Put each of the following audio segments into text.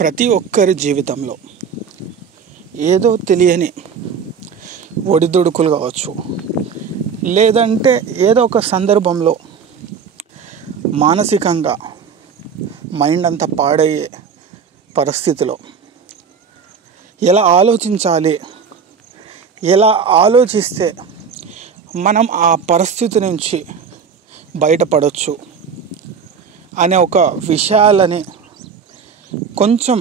ప్రతి ఒక్కరి జీవితంలో ఏదో తెలియని ఒడిదుడుకులు కావచ్చు, లేదంటే ఏదో ఒక సందర్భంలో మానసికంగా మైండ్ అంతా పాడయ్యే పరిస్థితిలో ఎలా ఆలోచించాలి, ఎలా ఆలోచిస్తే మనం ఆ పరిస్థితి నుంచి బయటపడవచ్చు అనే ఒక విషయాలని కొంచెం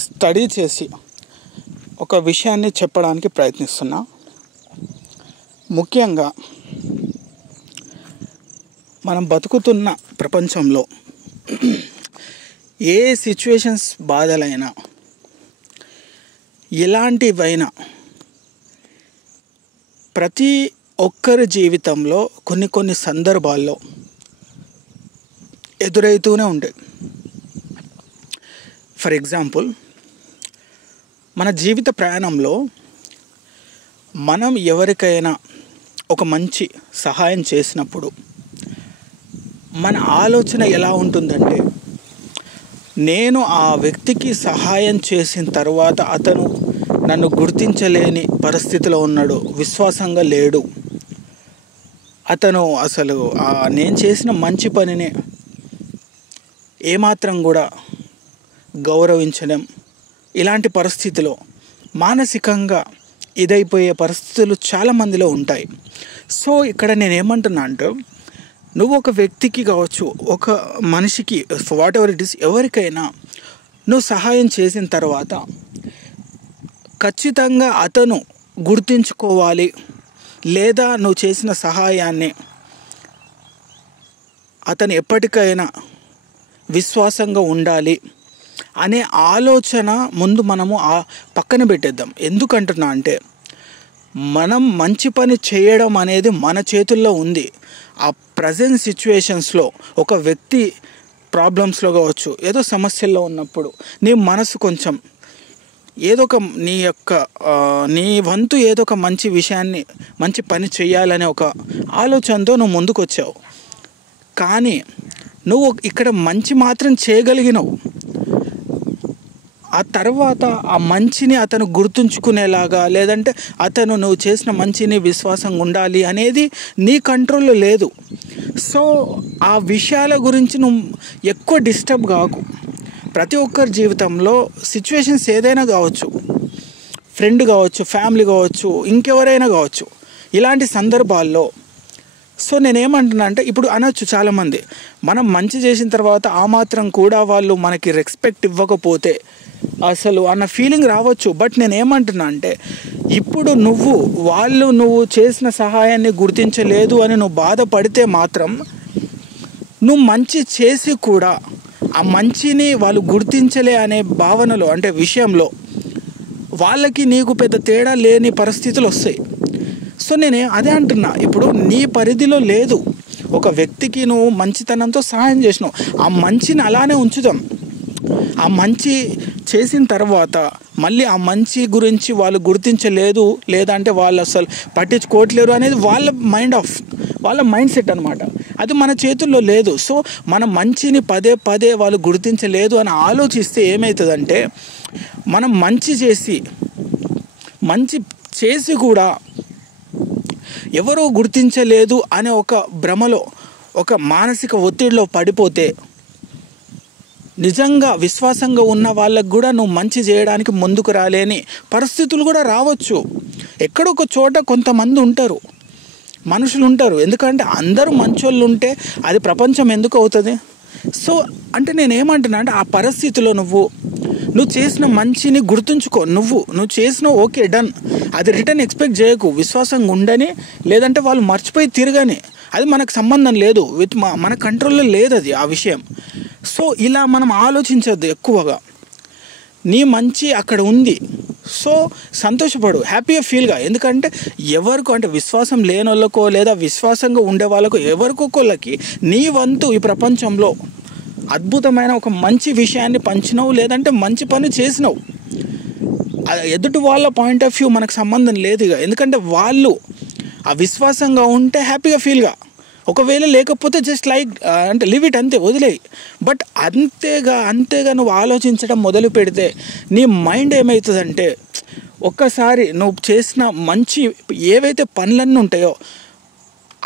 స్టడీ చేసి ఒక విషయాన్ని చెప్పడానికి ప్రయత్నిస్తున్నా. ముఖ్యంగా మనం బతుకుతున్న ప్రపంచంలో ఏ సిచ్యువేషన్స్ బాధలైనా, ఎలాంటివైనా ప్రతి ఒక్కరి జీవితంలో కొన్ని సందర్భాల్లో ఎదురవుతూనే ఉంటాయి. ఫర్ ఎగ్జాంపుల్, మన జీవిత ప్రయాణంలో మనం ఎవరికైనా ఒక మంచి సహాయం చేసినప్పుడు మన ఆలోచన ఎలా ఉంటుందంటే, నేను ఆ వ్యక్తికి సహాయం చేసిన తర్వాత అతను నన్ను గుర్తించలేని పరిస్థితిలో ఉన్నాడు, విశ్వాసంగా లేడు, అతను అసలు నేను చేసిన మంచి పనిని ఏమాత్రం కూడా గౌరవించడం, ఇలాంటి పరిస్థితిలో మానసికంగా ఇదైపోయే పరిస్థితులు చాలామందిలో ఉంటాయి. సో ఇక్కడ నేనేమంటున్నా అంటే, నువ్వు ఒక వ్యక్తికి కావచ్చు, ఒక మనిషికి, వాట్ ఎవర్ ఇట్ ఈస్, ఎవరికైనా నువ్వు సహాయం చేసిన తర్వాత ఖచ్చితంగా అతను గుర్తించుకోవాలి, లేదా నువ్వు చేసిన సహాయాన్ని అతను ఎప్పటికైనా విశ్వాసంగా ఉండాలి అనే ఆలోచన ముందు మనము పక్కన పెట్టేద్దాం. ఎందుకంటున్నా అంటే, మనం మంచి పని చేయడం అనేది మన చేతుల్లో ఉంది. ఆ ప్రజెంట్ సిచ్యువేషన్స్లో ఒక వ్యక్తి ప్రాబ్లమ్స్లో కావచ్చు, ఏదో సమస్యల్లో ఉన్నప్పుడు నీ మనసు కొంచెం ఏదో ఒక నీ వంతు ఏదో ఒక మంచి విషయాన్ని, మంచి పని చేయాలనే ఒక ఆలోచనతో నువ్వు ముందుకు వచ్చావు. కానీ నువ్వు ఇక్కడ మంచి మాత్రం చేయగలిగినావు. ఆ తర్వాత ఆ మంచిని అతను గుర్తుంచుకునేలాగా, లేదంటే అతను నువ్వు చేసిన మంచిని విశ్వాసంగా ఉండాలి అనేది నీ కంట్రోల్లో లేదు. సో ఆ విషయాల గురించి నువ్వు ఎక్కువ డిస్టర్బ్ కాకు. ప్రతి ఒక్కరి జీవితంలో సిచ్యువేషన్స్ ఏదైనా కావచ్చు, ఫ్రెండ్ కావచ్చు, ఫ్యామిలీ కావచ్చు, ఇంకెవరైనా కావచ్చు, ఇలాంటి సందర్భాల్లో సో నేనేమంటున్నా అంటే, ఇప్పుడు అనొచ్చు చాలామంది, మనం మంచి చేసిన తర్వాత ఆ మాత్రం కూడా వాళ్ళు మనకి రెస్పెక్ట్ ఇవ్వకపోతే అసలు అన్న ఫీలింగ్ రావచ్చు. బట్ నేనేమంటున్నా అంటే, ఇప్పుడు నువ్వు చేసిన సహాయాన్ని గుర్తించలేదు అని నువ్వు బాధపడితే మాత్రం, నువ్వు మంచి చేసి కూడా ఆ మంచిని వాళ్ళు గుర్తించలే అనే భావనలో, అంటే విషయంలో వాళ్ళకి నీకు పెద్ద తేడా లేని పరిస్థితులు వస్తాయి. సో నేను అదే అంటున్నా, ఇప్పుడు నీ పరిధిలో లేదు. ఒక వ్యక్తికి నువ్వు మంచితనంతో సహాయం చేసినావు, ఆ మంచిని అలానే ఉంచుదాం. ఆ మంచి చేసిన తర్వాత మళ్ళీ ఆ మంచి గురించి వాళ్ళు గుర్తించలేదు, లేదంటే వాళ్ళు అసలు పట్టించుకోవట్లేరు అనేది వాళ్ళ మైండ్ సెట్ అనమాట. అది మన చేతుల్లో లేదు. సో మన మంచిని పదే వాళ్ళు గుర్తించలేదు అని ఆలోచిస్తే ఏమవుతుందంటే, మనం మంచి చేసి కూడా ఎవరో గుర్తించలేదు అనే ఒక భ్రమలో, ఒక మానసిక ఒత్తిడిలో పడిపోతే, నిజంగా విశ్వాసంగా ఉన్న వాళ్ళకు కూడా నువ్వు మంచి చేయడానికి ముందుకు రాలేని పరిస్థితులు కూడా రావచ్చు. ఎక్కడొక చోట కొంతమంది ఉంటారు, మనుషులు ఉంటారు. ఎందుకంటే అందరూ మంచోళ్ళు ఉంటే అది ప్రపంచం ఎందుకు అవుతుంది? సో అంటే నేనేమంటున్నా అంటే, ఆ పరిస్థితిలో నువ్వు చేసిన మంచిని గుర్తుంచుకో. నువ్వు చేసిన ఓకే, డన్, అది రిటర్న్ ఎక్స్పెక్ట్ చేయకు. విశ్వాసంగా ఉండని, లేదంటే వాళ్ళు మర్చిపోయి తిరగని, అది మనకు సంబంధం లేదు, మన కంట్రోల్లో లేదు అది ఆ విషయం. సో ఇలా మనం ఆలోచించద్దు ఎక్కువగా. నీ మంచి అక్కడ ఉంది, సో సంతోషపడు, హ్యాపీగా ఫీల్గా. ఎందుకంటే ఎవరికో, అంటే విశ్వాసం లేని వాళ్ళకో లేదా విశ్వాసంగా ఉండే వాళ్ళకో ఎవరికొకళ్ళకి నీ వంతు ఈ ప్రపంచంలో అద్భుతమైన ఒక మంచి విషయాన్ని పంచినావు, లేదంటే మంచి పని చేసినావు. ఎదుటి వాళ్ళ పాయింట్ ఆఫ్ వ్యూ మనకు సంబంధం లేదు ఇక. ఎందుకంటే వాళ్ళు ఆ విశ్వాసంగా ఉంటే హ్యాపీగా ఫీల్గా, ఒకవేళ లేకపోతే జస్ట్ లైక్ అంటే లివ్ ఇట్, అంతే, వదిలేయి. బట్ అంతేగా నువ్వు ఆలోచించడం మొదలు పెడితే నీ మైండ్ ఏమవుతుందంటే, ఒక్కసారి నువ్వు చేసిన మంచి ఏవైతే పనులన్నీ ఉంటాయో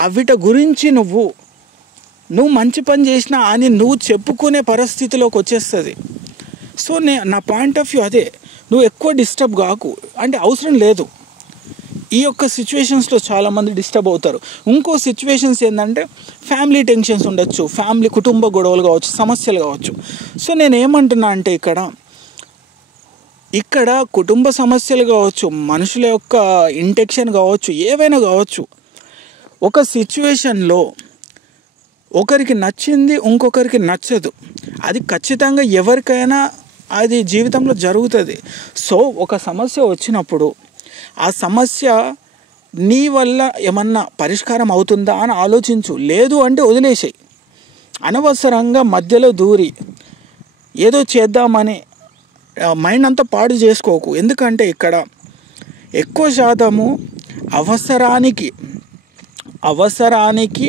అవిట గురించి నువ్వు మంచి పని చేసినా అని నువ్వు చెప్పుకునే పరిస్థితిలోకి వచ్చేస్తుంది. సో నా పాయింట్ ఆఫ్ వ్యూ అదే, నువ్వు ఎక్కువ డిస్టర్బ్ కాకు, అంటే అవసరం లేదు. ఈ యొక్క సిచ్యువేషన్స్లో చాలామంది డిస్టర్బ్ అవుతారు. ఇంకో సిచ్యువేషన్స్ ఏంటంటే ఫ్యామిలీ టెన్షన్స్ ఉండొచ్చు, కుటుంబ గొడవలు కావచ్చు, సమస్యలు కావచ్చు. సో నేను ఏమంటున్నా అంటే ఇక్కడ కుటుంబ సమస్యలు కావచ్చు, మనుషుల యొక్క ఇంటెన్షన్ కావచ్చు, ఏవైనా కావచ్చు, ఒక సిచ్యువేషన్లో ఒకరికి నచ్చింది ఇంకొకరికి నచ్చదు. అది ఖచ్చితంగా ఎవరికైనా అది జీవితంలో జరుగుతుంది. సో ఒక సమస్య వచ్చినప్పుడు ఆ సమస్య నీ వల్ల ఏమన్నా పరిష్కారం అవుతుందా అని ఆలోచించు. లేదు అంటే వదిలేసేయి. అనవసరంగా మధ్యలో దూరి ఏదో చేద్దామని మైండ్ అంతా పాడు చేసుకోకు. ఎందుకంటే ఇక్కడ ఎక్కువ శాతము అవసరానికి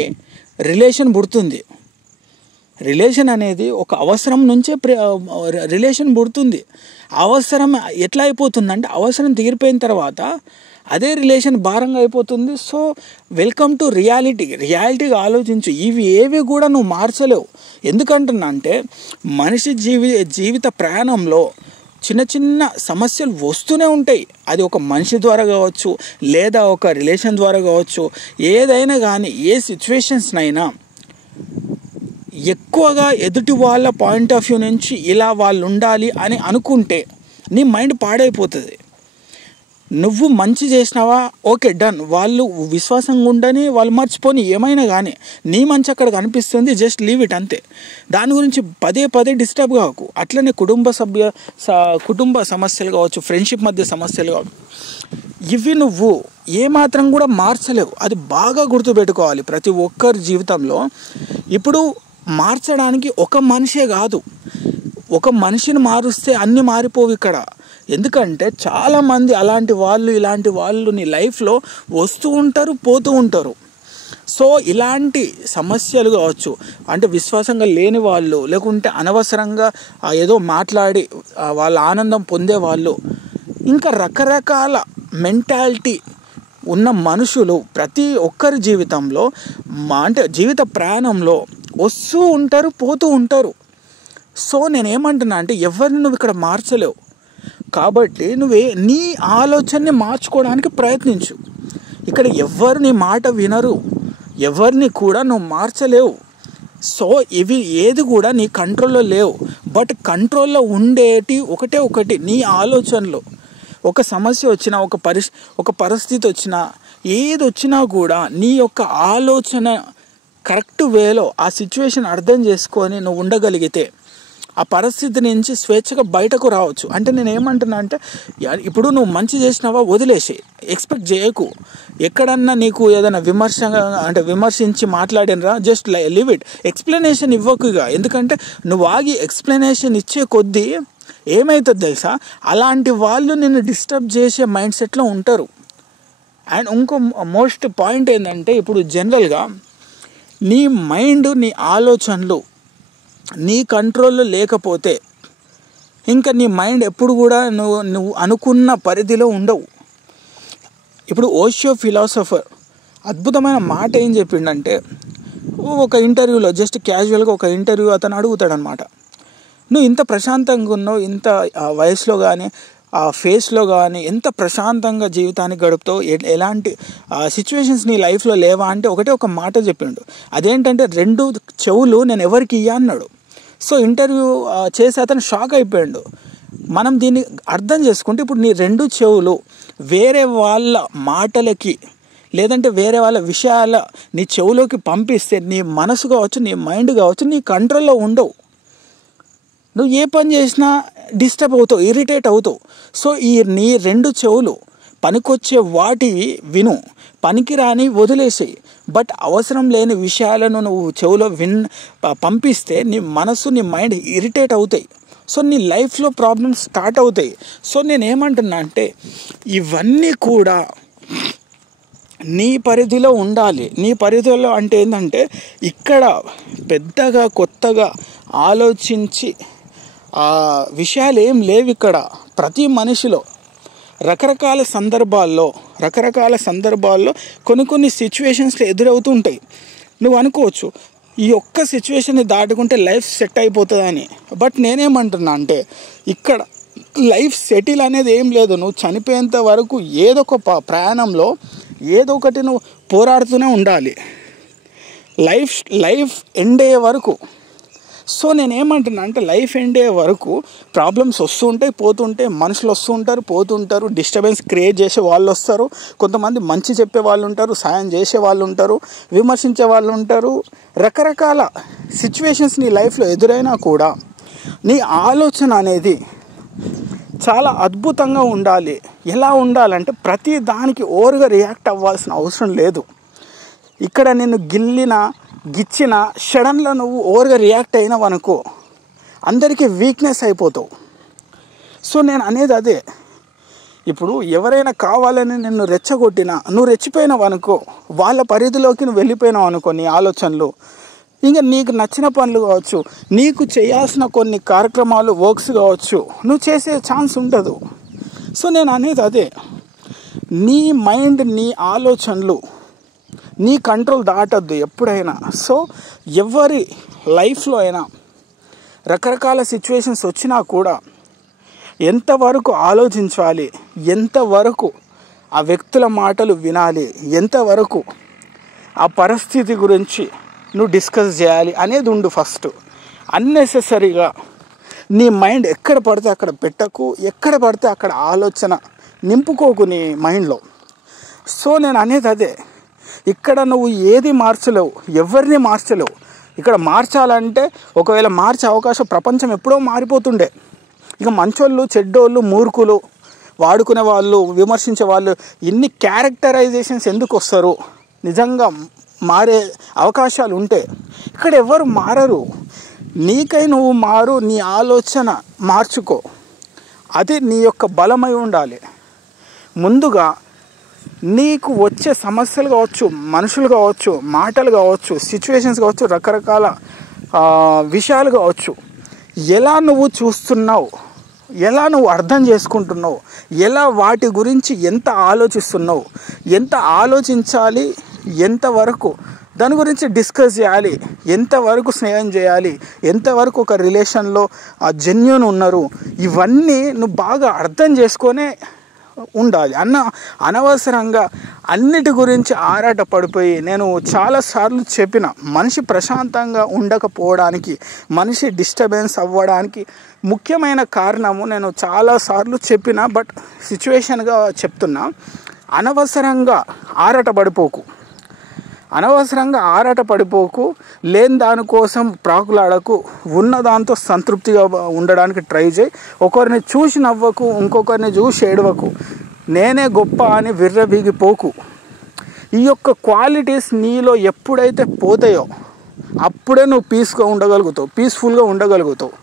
రిలేషన్ పుడుతుంది. రిలేషన్ అనేది ఒక అవసరం నుంచే రిలేషన్ పుడుతుంది. అవసరం ఎట్లా అయిపోతుందంటే అవసరం తీరిపోయిన తర్వాత అదే రిలేషన్ భారంగా అయిపోతుంది. సో వెల్కమ్ టు రియాలిటీగా ఆలోచించు. ఇవి ఏవి కూడా నువ్వు మార్చలేవు. ఎందుకంటున్నా అంటే మనిషి జీవిత ప్రయాణంలో చిన్న చిన్న సమస్యలు వస్తూనే ఉంటాయి. అది ఒక మనిషి ద్వారా కావచ్చు, లేదా ఒక రిలేషన్ ద్వారా కావచ్చు, ఏదైనా కానీ ఏ సిచ్యువేషన్స్నైనా ఎక్కువగా ఎదుటి వాళ్ళ పాయింట్ ఆఫ్ వ్యూ నుంచి ఇలా వాళ్ళు ఉండాలి అని అనుకుంటే నీ మైండ్ పాడైపోతుంది. నువ్వు మంచి చేసినావా, ఓకే డన్, వాళ్ళు విశ్వాసంగా ఉండని, వాళ్ళు మర్చిపోని, ఏమైనా కానీ నీ మంచి అక్కడ కనిపిస్తుంది, జస్ట్ లీవ్ ఇట్, అంతే. దాని గురించి పదే డిస్టర్బ్ కాకు. అట్లనే కుటుంబ సమస్యలు కావచ్చు, ఫ్రెండ్షిప్ మధ్య సమస్యలు కావచ్చు, ఇవి నువ్వు ఏమాత్రం కూడా మార్చలేవు. అది బాగా గుర్తుపెట్టుకోవాలి ప్రతి ఒక్కరి జీవితంలో. ఇప్పుడు మార్చడానికి ఒక మనిషే కాదు, ఒక మనిషిని మారుస్తే అన్నీ మారిపోవు ఇక్కడ. ఎందుకంటే చాలామంది ఇలాంటి వాళ్ళు నీ లైఫ్లో వస్తూ ఉంటారు, పోతూ ఉంటారు. సో ఇలాంటి సమస్యలు కావచ్చు, అంటే విశ్వాసంగా లేని వాళ్ళు, లేకుంటే అనవసరంగా ఏదో మాట్లాడి వాళ్ళ ఆనందం పొందేవాళ్ళు, ఇంకా రకరకాల మెంటాలిటీ ఉన్న మనుషులు ప్రతి ఒక్కరి జీవితంలో అంటే జీవిత ప్రయాణంలో వస్తూ ఉంటారు, పోతూ ఉంటారు. సో నేనేమంటున్నా అంటే ఎవరిని నువ్వు ఇక్కడ మార్చలేవు. కాబట్టి నీ ఆలోచనని మార్చుకోవడానికి ప్రయత్నించు. ఇక్కడ ఎవరు నీ మాట వినరు, ఎవరిని కూడా నువ్వు మార్చలేవు. సో ఇవి ఏది కూడా నీ కంట్రోల్లో లేవు. బట్ కంట్రోల్లో ఉండేటి ఒకటి నీ ఆలోచనలు. ఒక సమస్య వచ్చినా, ఒక పరిస్థితి వచ్చినా, ఏది వచ్చినా కూడా నీ యొక్క ఆలోచన కరెక్ట్ వేలో ఆ సిచ్యువేషన్ అర్థం చేసుకొని నువ్వు ఉండగలిగితే ఆ పరిస్థితి నుంచి స్వేచ్ఛగా బయటకు రావచ్చు. అంటే నేను ఏమంటున్నా అంటే ఇప్పుడు నువ్వు మంచి చేసినావా వదిలేసి ఎక్స్పెక్ట్ చేయకు. ఎక్కడన్నా నీకు ఏదైనా విమర్శించి మాట్లాడినరా, జస్ట్ లీవ్ ఇట్. ఎక్స్ప్లెనేషన్ ఇవ్వకుగా. ఎందుకంటే నువ్వు ఆగి ఎక్స్ప్లెనేషన్ ఇచ్చే కొద్దీ ఏమవుతుంది తెలుసా, అలాంటి వాళ్ళు నిన్ను డిస్టర్బ్ చేసే మైండ్ సెట్లో ఉంటారు. అండ్ ఇంకో మోస్ట్ పాయింట్ ఏంటంటే ఇప్పుడు జనరల్గా నీ మైండ్, నీ ఆలోచనలు నీ కంట్రోల్లో లేకపోతే ఇంకా నీ మైండ్ ఎప్పుడు కూడా నువ్వు అనుకున్న పరిధిలో ఉండవు. ఇప్పుడు ఓషియో ఫిలాసఫర్ అద్భుతమైన మాట ఏం చెప్పిండంటే, ఒక ఇంటర్వ్యూలో జస్ట్ క్యాజువల్గా ఒక ఇంటర్వ్యూ అతను అడుగుతాడనమాట, నువ్వు ఇంత ప్రశాంతంగా ఉన్నావు, ఇంత వయసులో కానీ ఆ ఫేస్లో కానీ ఎంత ప్రశాంతంగా జీవితాన్ని గడుపుతావు, ఎలాంటి సిచ్యువేషన్స్ నీ లైఫ్లో లేవా అంటే ఒక మాట చెప్పిండు. అదేంటంటే 2 చెవులు నేను ఎవరికి ఇయ్యా అన్నాడు. సో ఇంటర్వ్యూ చేసి అతను షాక్ అయిపోయాడు. మనం దీన్ని అర్థం చేసుకుంటే ఇప్పుడు నీ 2 చెవులు వేరే వాళ్ళ మాటలకి లేదంటే వేరే వాళ్ళ విషయాల నీ చెవులోకి పంపిస్తే నీ మనసు కావచ్చు, నీ మైండ్ కావచ్చు, నీ కంట్రోల్లో ఉండవు. నువ్వు ఏ పని చేసినా డిస్టర్బ్ అవుతావు, ఇరిటేట్ అవుతావు. సో నీ 2 చెవులు పనికొచ్చే వాటివి విను, పనికిరాని వదిలేసేయి. బట్ అవసరం లేని విషయాలను నువ్వు చెవులో పంపిస్తే నీ మనసు, నీ మైండ్ ఇరిటేట్ అవుతాయి. సో నీ లైఫ్లో ప్రాబ్లమ్స్ స్టార్ట్ అవుతాయి. సో నేనేమంటున్నా అంటే ఇవన్నీ కూడా నీ పరిధిలో ఉండాలి. నీ పరిధిలో అంటే ఏంటంటే ఇక్కడ పెద్దగా కొత్తగా ఆలోచించి విషయాలు ఏం లేవు. ఇక్కడ ప్రతి మనిషిలో రకరకాల సందర్భాల్లో కొన్ని సిచ్యువేషన్స్లో ఎదురవుతూ ఉంటాయి. నువ్వు అనుకోవచ్చు ఈ ఒక్క సిచ్యువేషన్ని దాటుకుంటే లైఫ్ సెట్ అయిపోతుందని. బట్ నేనేమంటున్నా అంటే ఇక్కడ లైఫ్ సెటిల్ అనేది ఏం లేదు. నువ్వు చనిపోయేంత వరకు ఏదో ఒక ప్రయాణంలో ఏదో ఒకటి నువ్వు పోరాడుతూనే ఉండాలి లైఫ్ ఎండ్ అయ్యే వరకు. సో నేనేమంటున్నా అంటే లైఫ్ ఎండ్ అయ్యే వరకు ప్రాబ్లమ్స్ వస్తూ ఉంటాయి, పోతుంటాయి, మనుషులు వస్తూ ఉంటారు, పోతుంటారు, డిస్టర్బెన్స్ క్రియేట్ చేసే వాళ్ళు వస్తారు, కొంతమంది మంచి చెప్పే వాళ్ళు ఉంటారు, సాయం చేసే వాళ్ళు ఉంటారు, విమర్శించే వాళ్ళు ఉంటారు. రకరకాల సిచ్యువేషన్స్ నీ లైఫ్లో ఎదురైనా కూడా నీ ఆలోచన అనేది చాలా అద్భుతంగా ఉండాలి. ఎలా ఉండాలంటే ప్రతి దానికి ఓవర్గా రియాక్ట్ అవ్వాల్సిన అవసరం లేదు. ఇక్కడ నిన్ను గిచ్చిన సడన్గా నువ్వు ఓవర్గా రియాక్ట్ అయినావు అనుకో, అందరికీ వీక్నెస్ అయిపోతావు. సో నేను అనేది అదే, ఇప్పుడు ఎవరైనా కావాలని నిన్ను రెచ్చగొట్టినా నువ్వు రెచ్చిపోయినావు అనుకో, వాళ్ళ పరిధిలోకి నువ్వు వెళ్ళిపోయినావు అనుకో, నీ ఆలోచనలు ఇంకా నీకు నచ్చిన పనులు కావచ్చు, నీకు చేయాల్సిన కొన్ని కార్యక్రమాలు వర్క్స్ కావచ్చు, నువ్వు చేసే ఛాన్స్ ఉండదు. సో నేను అనేది అదే, నీ మైండ్ నీ ఆలోచనలు నీ కంట్రోల్ దాటద్దు ఎప్పుడైనా. సో ఎవరి లైఫ్లో అయినా రకరకాల సిచ్యువేషన్స్ వచ్చినా కూడా ఎంతవరకు ఆలోచించాలి, ఎంతవరకు ఆ వ్యక్తుల మాటలు వినాలి, ఎంతవరకు ఆ పరిస్థితి గురించి నువ్వు డిస్కస్ చేయాలి అనేది ఉండు ఫస్ట్. అన్నెసెసరీగా నీ మైండ్ ఎక్కడ పడితే అక్కడ పెట్టకు, ఎక్కడ పడితే అక్కడ ఆలోచన నింపుకోకు నీ మైండ్లో. సో నేను అనేది అదే, ఇక్కడ నువ్వు ఏది మార్చలేవు, ఎవరిని మార్చలేవు. ఇక్కడ మార్చాలంటే ఒకవేళ మార్చే అవకాశం ప్రపంచం ఎప్పుడో మారిపోతుండే. ఇక మంచోళ్ళు, చెడ్డోళ్ళు, మూర్ఖులు, వాడుకునే వాళ్ళు, విమర్శించే వాళ్ళు, ఇన్ని క్యారెక్టరైజేషన్స్ ఎందుకు వస్తారు? నిజంగా మారే అవకాశాలు ఉంటే ఇక్కడ ఎవరు మారరు. నీకై నువ్వు మారు, నీ ఆలోచన మార్చుకో, అది నీ యొక్క బలమై ఉండాలి. ముందుగా నీకు వచ్చే సమస్యలు కావచ్చు, మనుషులు కావచ్చు, మాటలు కావచ్చు, సిచ్యువేషన్స్ కావచ్చు, రకరకాల విషయాలు కావచ్చు, ఎలా నువ్వు చూస్తున్నావు, ఎలా నువ్వు అర్థం చేసుకుంటున్నావు, ఎలా వాటి గురించి ఎంత ఆలోచిస్తున్నావు, ఎంత ఆలోచించాలి, ఎంతవరకు దాని గురించి డిస్కస్ చేయాలి, ఎంతవరకు స్నేహం చేయాలి, ఎంతవరకు ఒక రిలేషన్లో జెన్యూన్ ఉన్నారు, ఇవన్నీ నువ్వు బాగా అర్థం చేసుకొనే ఉండాలి. అనవసరంగా అన్నిటి గురించి ఆరాట పడిపోయి, నేను చాలాసార్లు చెప్పిన, మనిషి ప్రశాంతంగా ఉండకపోవడానికి, మనిషి డిస్టర్బెన్స్ అవ్వడానికి ముఖ్యమైన కారణము నేను చాలాసార్లు చెప్పిన, బట్ సిచ్యువేషన్గా చెప్తున్నా, అనవసరంగా ఆరాట పడిపోకు, లేని దానికోసం ప్రాకులాడకు, ఉన్న దాంతో సంతృప్తిగా ఉండడానికి ట్రై చేయి. ఒకరిని చూసి నవ్వకు, ఇంకొకరిని చూసి ఏడవకు, నేనే గొప్ప అని విర్రబీగిపోకు. ఈ యొక్క క్వాలిటీస్ నీలో ఎప్పుడైతే పోతాయో అప్పుడే నువ్వు పీస్ఫుల్గా ఉండగలుగుతావు.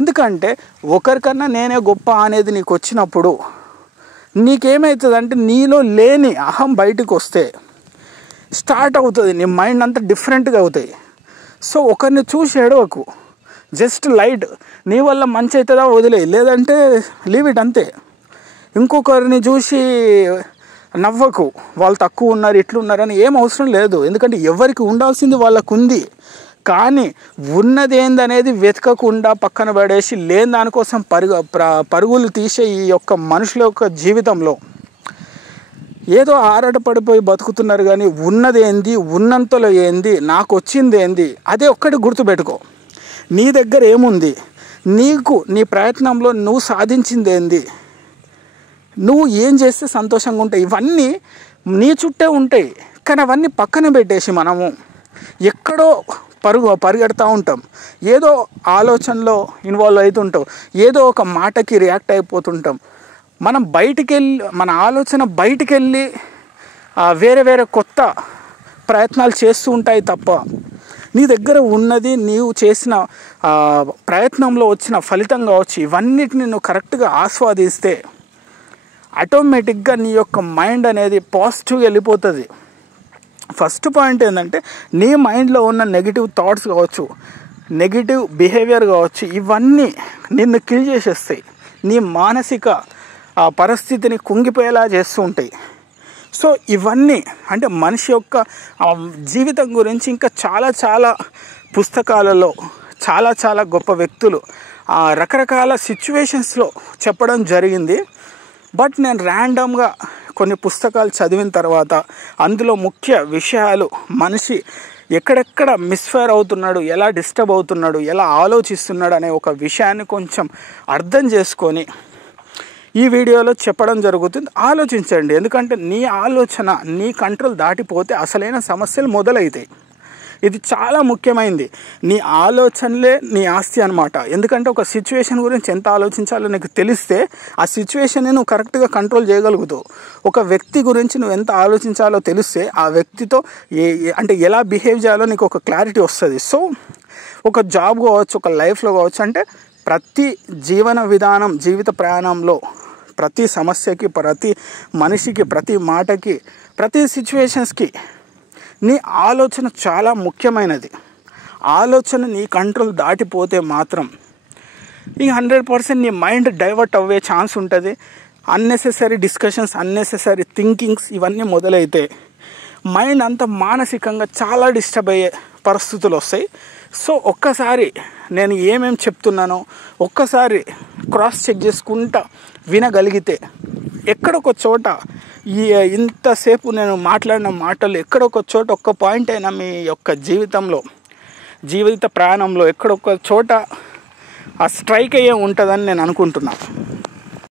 ఎందుకంటే ఒకరికన్నా నేనే గొప్ప అనేది నీకు వచ్చినప్పుడు నీకేమవుతుందంటే, నీలో లేని అహం బయటకు వస్తే స్టార్ట్ అవుతుంది, నీ మైండ్ అంతా డిఫరెంట్గా అవుతాయి. సో ఒకరిని చూసి ఏడవకు, జస్ట్ లైట్, నీ వల్ల మంచి అవుతుందా వదిలేయి, లేదంటే లీవ్ ఇట్ అంతే. ఇంకొకరిని చూసి నవ్వకు, వాళ్ళు తక్కువ ఉన్నారు, ఇట్లున్నారని ఏం అవసరం లేదు. ఎందుకంటే ఎవరికి ఉండాల్సింది వాళ్ళకు ఉంది. కానీ ఉన్నది ఏందనేది వెతకకుండా పక్కన పడేసి లేని దానికోసం పరుగులు తీసే ఈ యొక్క మనుషుల యొక్క జీవితంలో ఏదో ఆరాట పడిపోయి బతుకుతున్నారు. కానీ ఉన్నది ఏంది, ఉన్నంతలో ఏంది, నాకు వచ్చింది ఏంది, అదే ఒక్కటి గుర్తుపెట్టుకో. నీ దగ్గర ఏముంది, నీ ప్రయత్నంలో నువ్వు సాధించింది ఏంది, నువ్వు ఏం చేస్తే సంతోషంగా ఉంటాయి, ఇవన్నీ నీ చుట్టే ఉంటాయి. కానీ అవన్నీ పక్కన పెట్టేసి మనము ఎక్కడో పరిగెడతా ఉంటాం, ఏదో ఆలోచనలో ఇన్వాల్వ్ అవుతుంటాం, ఏదో ఒక మాటకి రియాక్ట్ అయిపోతుంటాం. మనం మన ఆలోచన బయటికి వెళ్ళి వేరే కొత్త ప్రయత్నాలు చేస్తూ ఉంటాయి తప్ప, నీ దగ్గర ఉన్నది, నీవు చేసిన ప్రయత్నంలో వచ్చిన ఫలితం కావచ్చు, ఇవన్నిటిని నువ్వు కరెక్ట్గా ఆస్వాదిస్తే ఆటోమేటిక్గా నీ యొక్క మైండ్ అనేది పాజిటివ్గా వెళ్ళిపోతుంది. ఫస్ట్ పాయింట్ ఏంటంటే నీ మైండ్లో ఉన్న నెగిటివ్ థాట్స్ కావచ్చు, నెగిటివ్ బిహేవియర్ కావచ్చు, ఇవన్నీ నిన్ను కిల్ చేసేస్తాయి. నీ మానసిక పరిస్థితిని కుంగిపోయేలా చేస్తూ ఉంటాయి. సో ఇవన్నీ అంటే మనిషి యొక్క జీవితం గురించి ఇంకా చాలా చాలా పుస్తకాలలో చాలా గొప్ప వ్యక్తులు రకరకాల సిచ్యువేషన్స్లో చెప్పడం జరిగింది. బట్ నేను ర్యాండమ్గా కొన్ని పుస్తకాలు చదివిన తర్వాత అందులో ముఖ్య విషయాలు, మనిషి ఎక్కడెక్కడ మిస్ఫైర్ అవుతున్నాడు, ఎలా డిస్టర్బ్ అవుతున్నాడు, ఎలా ఆలోచిస్తున్నాడు అనే ఒక విషయాన్ని కొంచెం అర్థం చేసుకొని ఈ వీడియోలో చెప్పడం జరుగుతుంది. ఆలోచించండి, ఎందుకంటే నీ ఆలోచన నీ కంట్రోల్ దాటిపోతే అసలైన సమస్యలు మొదలవుతాయి. ఇది చాలా ముఖ్యమైనది. నీ ఆలోచనలే నీ ఆస్తి అనమాట. ఎందుకంటే ఒక సిచ్యువేషన్ గురించి ఎంత ఆలోచించాలో నీకు తెలిస్తే ఆ సిచ్యువేషన్ని నువ్వు కరెక్ట్గా కంట్రోల్ చేయగలుగుతావు. ఒక వ్యక్తి గురించి నువ్వు ఎంత ఆలోచించాలో తెలిస్తే ఆ వ్యక్తితో అంటే ఎలా బిహేవ్ చేయాలో నీకు ఒక క్లారిటీ వస్తుంది. సో ఒక జాబ్ కావచ్చు, ఒక లైఫ్లో కావచ్చు, అంటే ప్రతి జీవన విధానం, జీవిత ప్రయాణంలో ప్రతి సమస్యకి, ప్రతి మనిషికి, ప్రతి మాటకి, ప్రతి సిచ్యువేషన్స్కి నీ ఆలోచన చాలా ముఖ్యమైనది. ఆలోచన నీ కంట్రోల్ దాటిపోతే మాత్రం ఈ 100% నీ మైండ్ డైవర్ట్ అవ్వే ఛాన్స్ ఉంటుంది. అన్నెసెసరీ డిస్కషన్స్, అన్నెసెసరీ థింకింగ్స్ ఇవన్నీ మొదలైతే మైండ్ అంతా మానసికంగా చాలా డిస్టర్బ్ అయ్యే పరిస్థితులు వస్తాయి. సో ఒక్కసారి నేను ఏమేమి చెప్తున్నానో ఒక్కసారి క్రాస్ చెక్ చేసుకుంటా వినగలిగితే ఎక్కడొక చోట ఇంతసేపు నేను మాట్లాడిన మాటలు ఎక్కడొక చోట ఒక్క పాయింట్ అయినా మీ యొక్క జీవిత ప్రయాణంలో ఎక్కడొక చోట ఆ స్ట్రైక్ అయ్యే ఉంటుందని నేను అనుకుంటున్నాను.